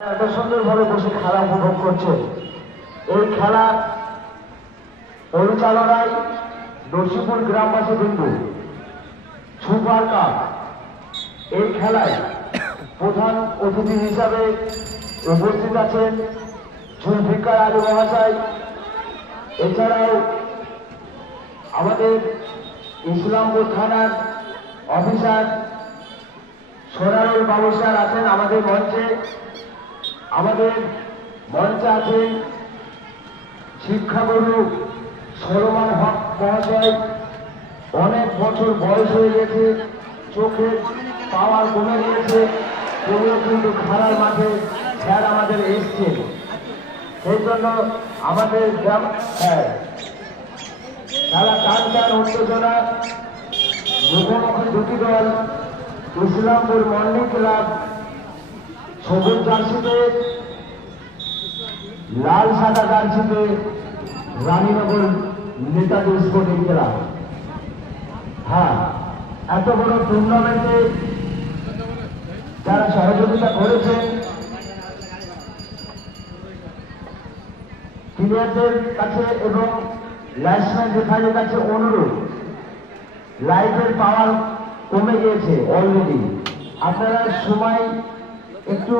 এত সুন্দরভাবে বসে খেলা উপভোগ করছে। এই খেলা পরিচালনায় দর্শীপুর গ্রামবাসী বিন্দু সুপার কাপ। এই খেলায় প্রধান অতিথি হিসাবে উপস্থিত আছেন জুলফিকার আলী মহাশয়। এছাড়াও আমাদের ইসলামপুর থানার অফিসার সোনারুল বাবু স্যার আছেন আমাদের মঞ্চে। আমাদের মঞ্চে আছেন শিক্ষাগুরু সলমান হক মহাশয়। অনেক বছর বয়স হয়ে গেছে, চোখের পাওয়ার কমে গিয়েছে, তবুও কিন্তু খেলার মাঠে স্যার আমাদের এসছে। সেই জন্য আমাদের খেলা টান টান উত্তেজনা, মুখোমুখি দুটি দল। ইসলামপুর মর্নিং ক্লাব সবুজ জার্সিতে, লাল সাদা জার্সিতে রানীনগর নেতাজি স্পোর্টিং ক্লাব। হ্যাঁ, এত বড় টুর্নামেন্টে যারা সহযোগিতা করেছেন প্লেয়ারদের কাছে এবং লাইসম্যান রেফারির কাছে অনুরোধ, লাইটের পাওয়ার কমে গিয়েছে অলরেডি। আপনারা সময় একটু